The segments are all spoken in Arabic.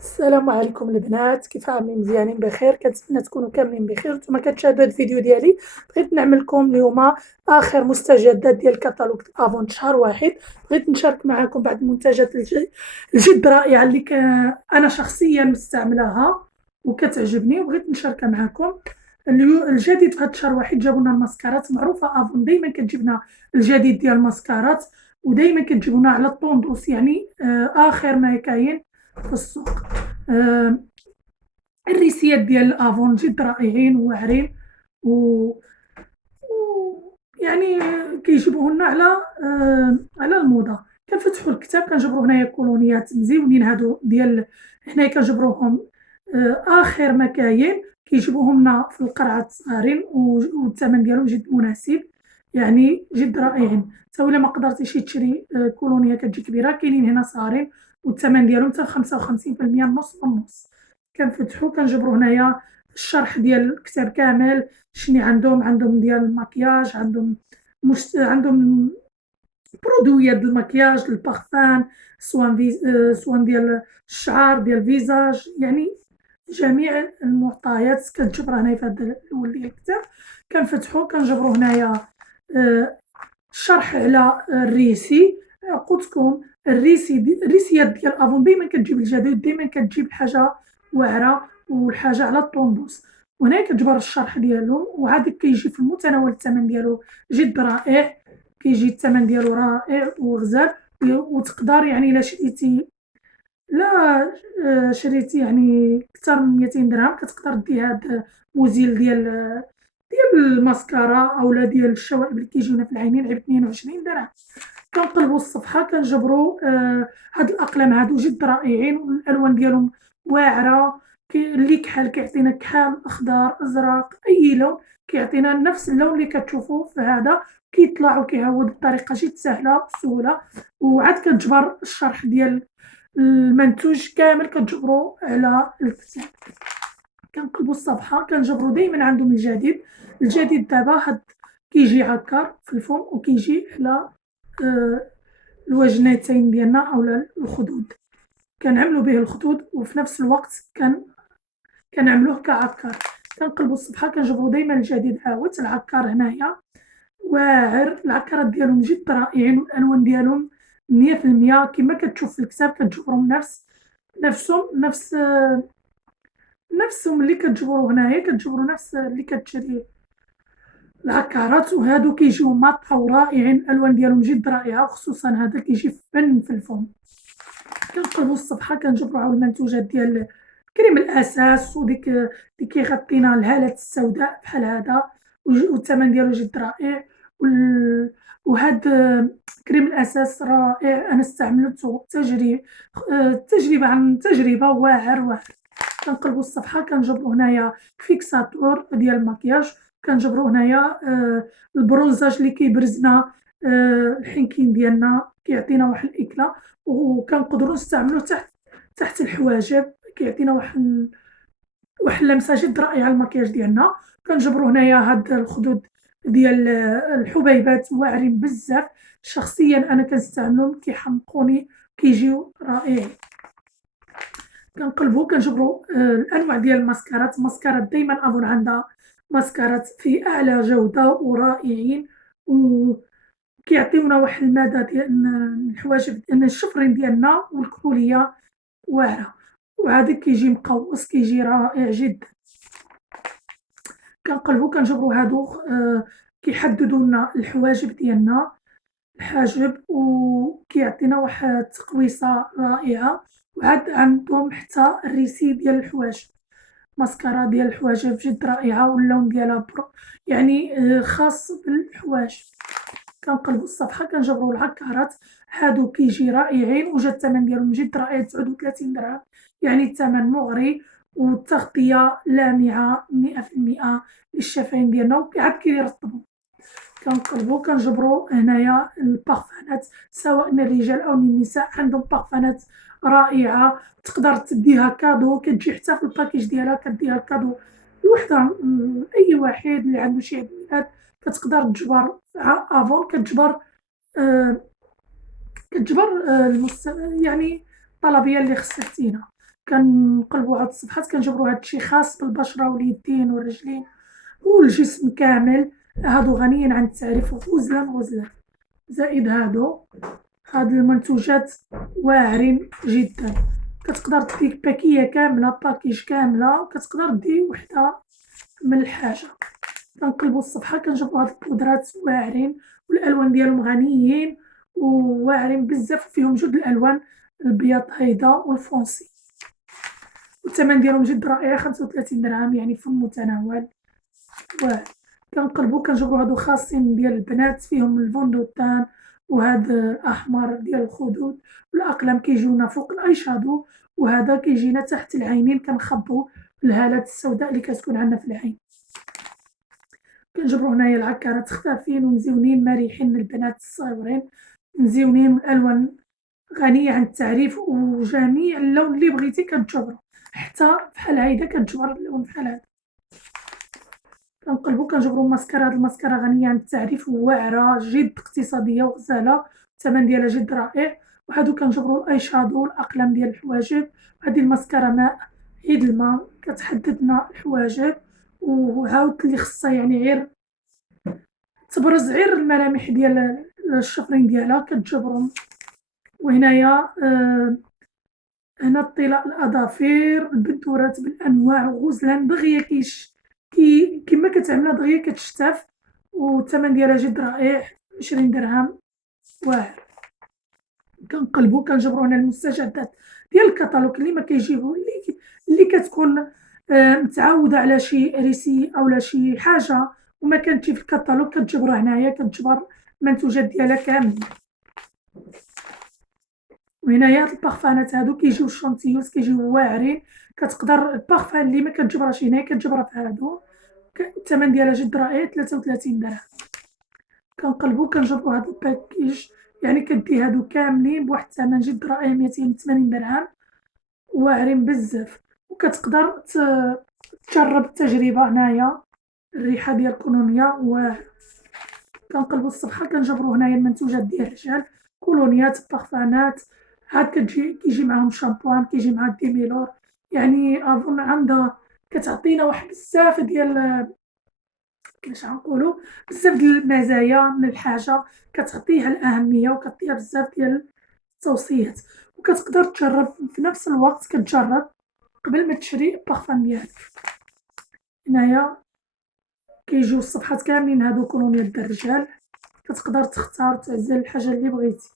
السلام عليكم البنات، كيف عاملين؟ مزيانين بخير؟ كنتمنى تكونوا كاملين بخير. نتوما كتشاهدوا هاد الفيديو ديالي. بغيت نعمل لكم اليوم اخر مستجدات ديال كتالوج افون شهر واحد. بغيت نشارك معكم بعض المنتجات الجد رائعه اللي انا شخصيا مستعملاها وكتعجبني وبغيت نشاركها معكم. الجديد في هاد شهر واحد جابوا لنا الماسكارات. معروفه افون دائما كتجيب لنا الجديد ديال الماسكارات، ودائما كتجيبوا لنا على الطوندوس، يعني اخر ما كاين في السوق. آه، الريسيات ديال افون جد رائعين وواعرين و يعني كيجيبوه لنا على الموضه. كنفتحوا الكتاب كنجبروا هنايا كولونيات مزيونين هادو ديال هنايا كنجبروهم اخر ما كاين. كيجيبوهم لنا في القرعه صغارين والثمن ديالهم جد مناسب، يعني جد رائعين. حتى الا ما قدرتيش تشري كولونيه كتجي كبيره، كاينين هنا صغارين والثمن ديالهم حتى 55%، نص بالنص. كنفتحو كنجبرو هنايا الشرح ديال الكتاب كامل. شني عندهم ديال المكياج، عندهم برودويات ديال المكياج، البارفان، سوان ديال الشعر ديال الفيزاج، يعني جميع المعطيات كتجبر هنايا في هذا الاول ديال الكتاب. كنفتحو كنجبرو هنايا الشرح على الريسي. قلتلكم الريسيات ديال افون ديما كتجيب الجديد، ديما كتجيب الحاجه واعره والحاجه على الطوندوس. وهنا كتجبر الشرح ديالهم، وعاد كيجي في المتناول. الثمن ديالو جد رائع، كيجي الثمن ديالو رائع وغزال. وتقدر يعني الا شريتي، لا شريتي يعني كثر من 200 درهم كتقدر دي هاد موزيل ديال الماسكارا اولا ديال الشوائب اللي كيجيونا في العينين ب 22 درهم. كنقلبوا الصفحه كنجبروا هاد الاقلام هادو جد رائعين، والالوان ديالهم واعره. اللي كحل كيعطينا كحل، اخضر، ازرق، اي لون كيعطينا نفس اللون اللي كتشوفوه في هذا. كيطلع وكيهود بطريقه جد سهله وسهوله. وعاد كتجبر الشرح ديال المنتوج كامل كتجبرو على الكتاب. كنقلبوا الصفحه كنجبروا دائما عندهم الجديد دابا هاد كيجي هكا في الفم، وكيجي على الوجنتين ديالنا اولا الخدود. كنعملوا به الخدود وفي نفس الوقت كنعملوه كعكار. كنقلبوا الصفحه كنجبروا دائما الجديد عاود العكار هنايا واعر. العكارات ديالهم جد رائعين، والالوان ديالهم 100% كما كتشوف في الكتاب كتجبرهم نفسهم نفسهم اللي كتجبروا هنايا كتجبروا نفس اللي كتشري العكارات. وهادو كيجيو ماطا ورائعين، الالوان ديالهم جد رائعه، وخصوصا هذا كيجي فن في الفم. كنقلبوا الصفحه كنجبروا على المنتوجات ديال كريم الاساس وديك اللي كيغطينا الهالات السوداء بحال هذا، والثمن ديالو جد رائع. وهاد كريم الاساس رائع، انا استعملته تجربه عن تجربه، واعر. كنقلبوا الصفحه كنجبروا هنايا فيكساتور ديال المكياج. كنجبروا هنايا البرونزاج اللي كيبرزنا الحنكين ديالنا، كيعطينا واحد الاكله. وكنقدروا نستعملوه تحت الحواجب، كيعطينا واحد اللمسه جد رائعه المكياج ديالنا. كنجبروا هنايا هاد الخدود ديال الحبيبات واعرين بزاف. شخصيا انا كنستعملهم كيحمقوني، كيجيو رائعين. كنقلبوا كنجبروا الانواع ديال الماسكارات دائما افون عندها ماسكارات في اعلى جوده ورائعين، وكيعطيونا واحد المدى ديال الحواجب ان الشفرين ديالنا والكحوليه واعره. وهذا كيجي مقوس، كيجي رائع جدا. كنقلبوا كنجبروا هادو كيحددوا لنا الحواجب ديالنا، الحاجب، وكيعطينا واحد التقويصه رائعه. وعاد عندهم حتى الريسي ديال الحواجب، ماسكارا ديال الحواجب جد رائعه، واللون ديالها يعني خاص بالحواجب. كنقلبوا الصفحه كنجبروا العكارات هادو كيجي رائعين، وجا الثمن ديالهم جد رائع 39 درهم، يعني الثمن مغري. والتغطيه لامعه 100% للشفاين ديالنا، وعاد كيرطبوا. كنقلبوا كنجبروا هنايا البارفانات، سواء الرجال او النساء عندهم بارفانات رائعه. تقدر تديها كادو، كتجي حتى في الباكيج ديالها كديها كادو لوحدها. اي واحد اللي عنده شي عيد ميلاد كتقدر تجبر افون آه كتجبر يعني الطلبيه اللي خصك تينا. كنقلبو هاد الصفحات كنجبرو هادشي خاص بالبشرة واليدين والرجلين والجسم كامل، هادو غنيين عن التعريف غزلان. زائد هاد المنتوجات واعرين جدا، كتقدر ديك باكية كاملة باكيج كاملة كتقدر دير وحدة من الحاجة. كنقلبو الصفحة كنجبرو هاد البودرات واعرين والألوان ديالهم غنيين وواعرين بزاف وفيهم جوج الألوان البياض هيدا والفونسي، والثمن ديالهم جد رائع 35 درهم يعني في المتناول. واعر كنقلبو كنجبرو هادو خاصين ديال البنات فيهم الفوندوتان وهاد الأحمر ديال الخدود، والأقلام كيجيونا فوق الأي شادو وهذا كيجينا تحت العينين كنخبو الهالات السوداء اللي كتكون عندنا في العين. كنجبرو هنايا العكارات خفافين ومزيونين مريحين للبنات الصغيورين، مزيونين الألوان غنية عن التعريف وجميع اللون اللي بغيتي كتجبرو، حتى بحال هيدا كتجبر اللون بحال هدا. كنقلبو كنجبرو ماسكارا، هاد الماسكارا غنية عن التعريف وواعرة جد اقتصادية وغزالة، الثمن ديالها جد رائع. وهادو كنجبرو الأي شادو الأقلام ديال الحواجب، هادي الماسكارا ماء عيد الماء كتحددنا الحواجب وعاود اللي خصها يعني غير تبرز غير الملامح ديال الشفرين ديالها كتجبرهم. وهنايا هنا الطلاء الأظافر البنتورات بالأنواع وغزلان دغيا كيما كتعملها دغيا كتشتاف، والثمن ديالها جد رائع 20 درهم واعر. كنقلبو كنجبرو هنا المستجدات ديال الكتالوج اللي ما كيجيبو اللي كتكون متعودة على شي ريسي أولا شي حاجة وما كانتش في الكتالوج كتجبرها هنايا كتجبر المنتوجات ديالها كاملين. وهنايا هاد البارفانات هادو كيجيو شونتيوز كيجيو واعرين، كتقدر البارفان اللي ما كتجبرهاش هنايا كتجبرها في هادو، الثمن ديالها جد رائع 33 درهم. كنقلبو كنجبرو هاد الباكيج يعني كدي هادو كاملين بواحد الثمن جد رائع 280 درهم واعرين بزاف، وكتقدر تجرب التجربة هنايا الريحة ديال كولونيا واعرة. كنقلبو الصفحة كنجبرو هنايا المنتوجات ديال الرجال كولونيات بارفانات، عاد كيجي معاهم شامبوان كيجي مع ديميلور، يعني أظن عندها كتعطينا واحد بزاف ديال كيفاش غنقولو بزاف ديال المزايا من الحاجة كتعطيها الأهمية وكتعطيها بزاف ديال التوصيات، وكتقدر تجرب في نفس الوقت كتجرب قبل ما تشري البارفان ديالك. هنايا كيجيو الصفحات كاملين هادو كولونيات ديال الرجال كتقدر تختار تعزل الحاجة اللي بغيتي.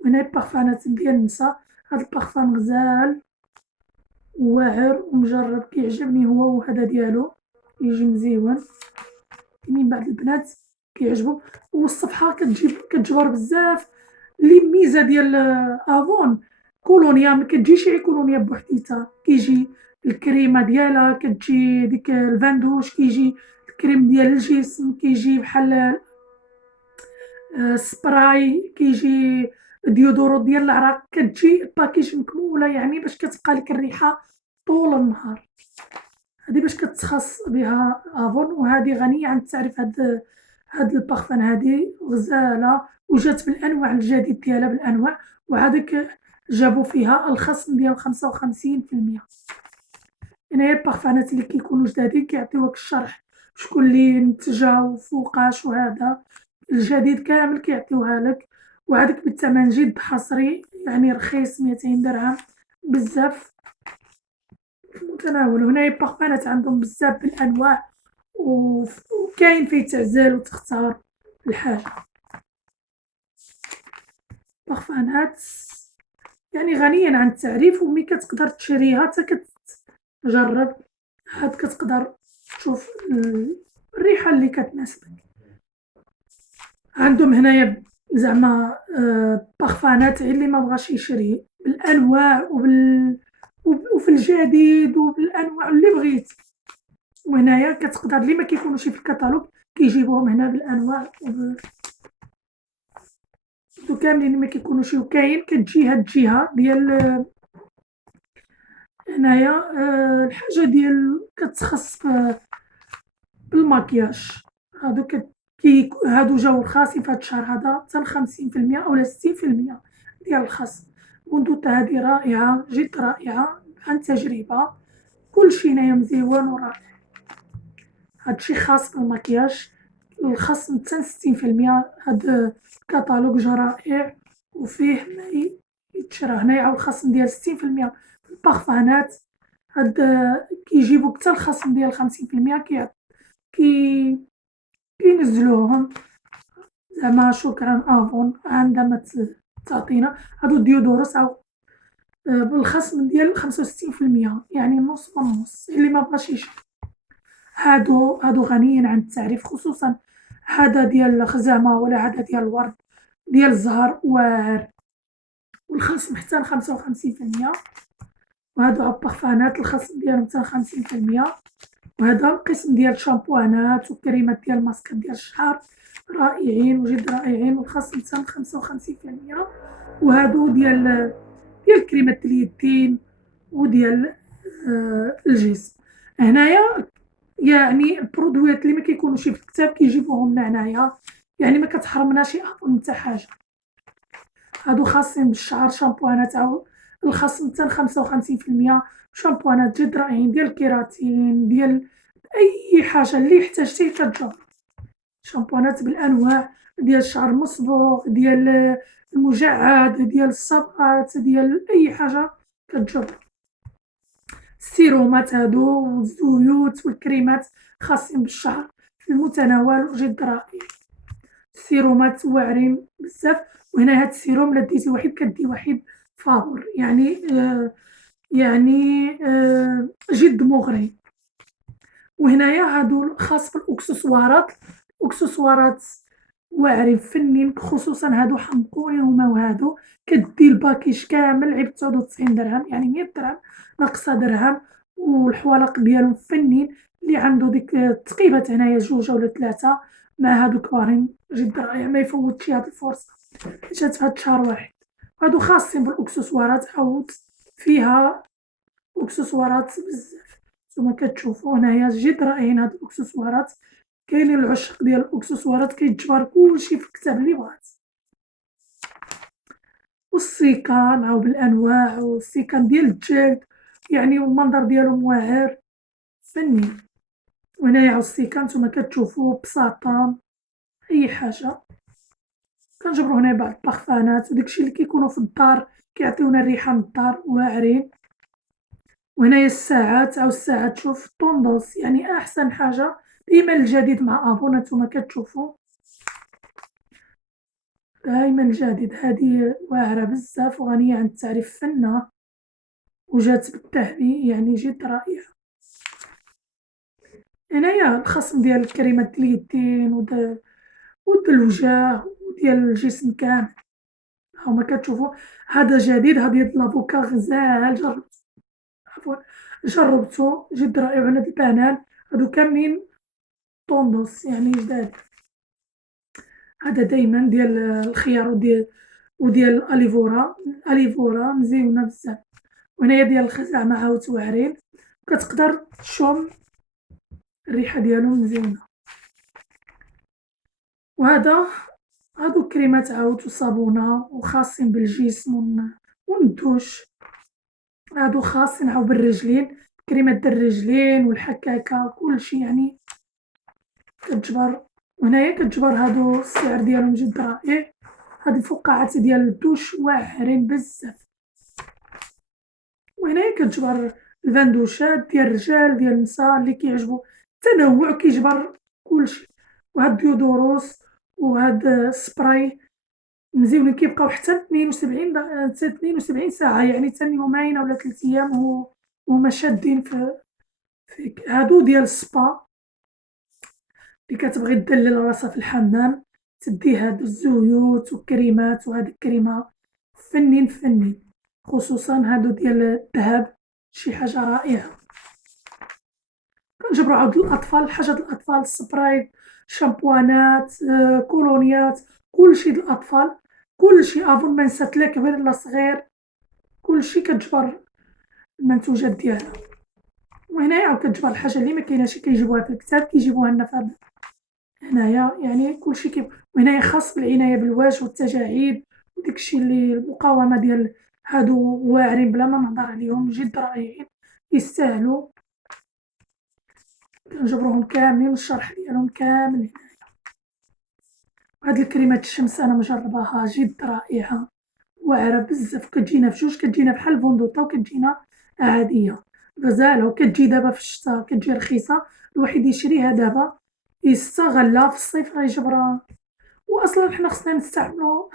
وهنا البارفانات ديال النساء، هاد البارفان غزال وواعر ومجرب كيعجبني هو وهذا ديالو يجي مزيون، من بعض البنات كيعجبو. والصفحة كتجبر بزاف اللي ميزة ديال افون كولونيا مكتجيش غير كولونيا بوحديتها، كيجي الكريمة ديالها كتجي ديك الفاندوش كيجي الكريم ديال الجسم كيجي بحال سبراي كيجي ديودورو ديال العرق، كتجي الباكيج مكمولة يعني باش كتبقى لك الريحة طول النهار. هادي باش كتخص بها افون وهادي غنية عن التعريف. هاد البارفان هادي غزالة وجات بالأنواع الجديد ديالها بالأنواع، وهاديك جابو فيها الخصم ديال 55%. هنايا البارفانات اللي كيكونو جدادين كيعطيوك الشرح شكون اللي نتجا وفوقاش وهذا الجديد كامل كيعطيوها لك، وهاديك بالثمن جد حصري يعني رخيص 200 درهم بزاف في المتناول. وهنايا البارفانات عندهم بزاف بالأنواع وكاين فيه تعزل وتختار الحاجة. بارفانات يعني غنية عن التعريف وملي كتقدر تشريها حتى كتجرب عاد كتقدر تشوف الريحة اللي كتناسبك. عندهم هنايا زعما بارفانات اللي ما بغاش يشري بالأنواع وفي الجديد وبالأنواع اللي بغيتي. وهنايا كتقدر اللي ما كيكونوش في الكتالوج كيجيبوهم هنا بالأنواع هادو كاملين ما كيكونوش. وكاين كتجي هاد الجهة ديال هنايا الحاجة ديال كتخص بالمكياج، هادو هادو جاو رخاصين في هاد الشهر هذا حتى ل50% أولا 60% ديال الخصم. المنضودة هادي رائعة جد رائعة عن تجربة، كلشي هنايا مزيون و رائع. هادشي خاص بالمكياج، الخصم حتى 60%. هاد الكتالوج جا رائع وفيه ما يتشرى. هنايا عاود الخصم ديال 60% في البارفانات. هاد كيجيبو حتى الخصم ديال 50% كي كينزلوهم زعما شكرا افون عندما تعطينا. هادو ديودورس عاود بالخصم ديال 65%، يعني نص بالنص اللي مبغاش يشري. هادو غنيين عن التعريف، خصوصا هذا ديال الخزامة ولا هذا ديال الورد ديال الزهر واعر، والخصم حتى ل55%. وهادو عالبارفانات الخصم ديالهم حتى ل50%. وهذا القسم ديال الشامبوانات والكريمات ديال الماسكات ديال الشعر رائعين وجد رائعين، والخصم حتى ل55%. وهادو ديال كريمات اليدين وديال الجسم. هنايا يعني البرودويات اللي ما كيكونوش في الكتاب كيجيبوهم لنا هنايا، يعني ما كتحرمناش افون نتا حاجة. هادو خاصين بالشعر شامبوانات عاود الخصم حتى ل55%. شامبوانات جد رائعين ديال الكيراتين ديال أي حاجة اللي احتاجتيه كتجبر. شامبوانات بالأنواع ديال الشعر المصبوغ ديال المجعد ديال الصبغات ديال أي حاجة كتجبر. السيرومات هادو والزيوت والكريمات خاصين بالشعر في المتناول وجد رائع. السيرومات واعرين بزاف. وهنا هاد السيروم لا ديتي واحد كدي واحد فابور، يعني جد مغري. وهنايا هادو خاص بالأكسسوارات، الأكسسوارات واعرين فنين، خصوصا هادو حمقوني هما. وهادو كدي الباكيج كامل عيب 99 درهم، يعني 100 درهم ناقصة درهم. والحوالق ديالهم فنين، اللي عندو ديك التقيبات هنايا جوج ولا 3 مع هادو كبارين جد رائع، ما يفوتش هاد الفرصة جات في هاد الشهر واحد. هادو خاصين بالأكسسوارات عاود فيها أكسسوارات بزاف. نتوما كتشوفو هنايا جد رائعين هاد الأكسسوارات. كاينين العشاق ديال الأكسسوارات كيتجبر كلشي في الكتاب اللي بغات. والسيكان عاود بالأنواع، والسيكان ديال الجلد يعني والمنظر ديالهم واعر فنين. وهنايا عاود السيكان نتوما كتشوفو بساطة أي حاجة. كنجبرو هنا بعض البارفانات وداكشي اللي كيكونو في الدار كيعطيونا الريحة من الدار واعرين. وهنايا الساعات عاود الساعات شوف طوندوس، يعني أحسن حاجة ديما الجديد مع أفون نتوما كتشوفو دايما الجديد. هادي واعرة بزاف وغنية عن التعريف فنة وجات بالذهبي، يعني جد رائعة. هنايا الخصم ديال الكريمات ديال اليدين وديال الوجه وديال الجسم كامل. هاهما كتشوفو هذا جديد، هذا ديال لافوكا غزال عفوا جربتو جد رائع. وهاد البنان هادو كاملين طوندوس يعني جداد. هذا دايما ديال الخيار وديال الاليفورا مزيونة بزاف. وهنايا ديال الخزامة عاود واعرين، كتقدر تشم الريحة ديالهم مزيونة. هادو كريمات عاود وصابونة وخاصين بالجسم والدوش. هادو خاصين عاود بالرجلين، كريمات د الرجلين والحكاكة كلشي يعني كتجبر. وهنايا كتجبر هادو السعر ديالهم جد رائع. هاد الفقاعات ديال الدوش واعرين بزاف. وهنايا كتجبر الفندوشات ديال الرجال ديال النساء اللي كيعجبو التنوع كيجبر كلشي. وهاد ديودوروس وهاد السبراي مزيونين كيبقاو حتى 72 ساعة، يعني حتى يومين ولا 3 أيام وهما شادين فيك. هادو ديال السبا اللي كتبغي دلل راسها في الحمام تدي هادو الزيوت والكريمات. وهاد الكريمة فنين خصوصا هادو ديال الذهب شي حاجة رائعة. كنجبرو عاود الأطفال حاجة الأطفال السبراي شامبوانات كولونيات كلشي د الأطفال، كلشي أفون ما نسات لا كبير لا صغير كلشي كتجبر المنتوجات ديالها. وهنايا عاود كتجبر الحاجة اللي مكايناش كيجيبوها في الكتاب كيجيبوها لنا في هنايا، يعني كلشي وهنايا خاص بالعناية بالوجه والتجاعيد وداكشي اللي المقاومة ديال هادو واعرين بلا ما نهضر عليهم، جد رائعين، يستاهلو، كنجبروهم كاملين الشرح ديالهم كامل هنايا. هاد الكريمات الشمس أنا مجرباها جد رائعة، واعرة بزاف، كتجينا في جوج، كتجينا بحال البندوطة وكتجينا عادية، غزالة، وكتجي دابا في الشتا كتجي رخيصة، الواحد يشريها دابا يستغلها في الصيف غيجبرها. وأصلا حنا خصنا نستعملو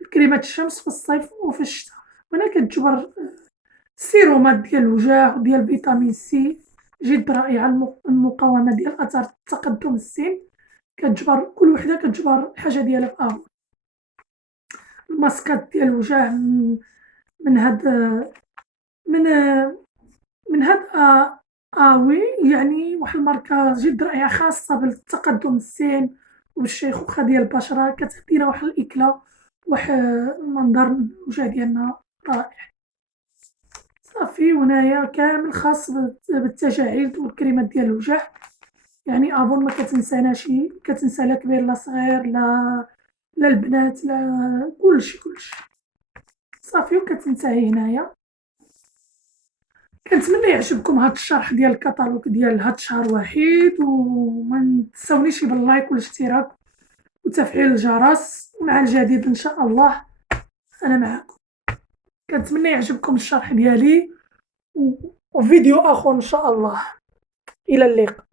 الكريمات الشمس في الصيف وفي الشتا، وهنا كتجبر السيرومات ديال الوجه وديال فيتامين سي جد رائعة، المقاومة ديال آثار تقدم السن، كتجبر كل وحدة كتجبر الحاجة ديالها في آخر. الماسكات ديال الوجه من هاد من من هاد آوي، يعني واحد الماركة جد رائعة خاصة بالتقدم السن وبالشيخوخة ديال البشرة، كتعطينا واحد الإكلة، واحد منظر الوجه ديالنا رائع. صافي، وهنايا كامل خاص بالتجاعيد والكريمات ديال الوجه، يعني أظن مكتنساناش، كتنسى لا كبير لا صغير لا البنات لا كلشي. صافي وكتنتهي هنايا. كنتمنى يعجبكم هاد الشرح ديال الكتالوج ديال هاد شهر واحد، وما تنساونيش باللايك والاشتراك وتفعيل الجرس، ومع الجديد إن شاء الله أنا معاكم. كنتمنى يعجبكم الشرح ديالي، وفيديو آخر إن شاء الله. إلى اللقاء.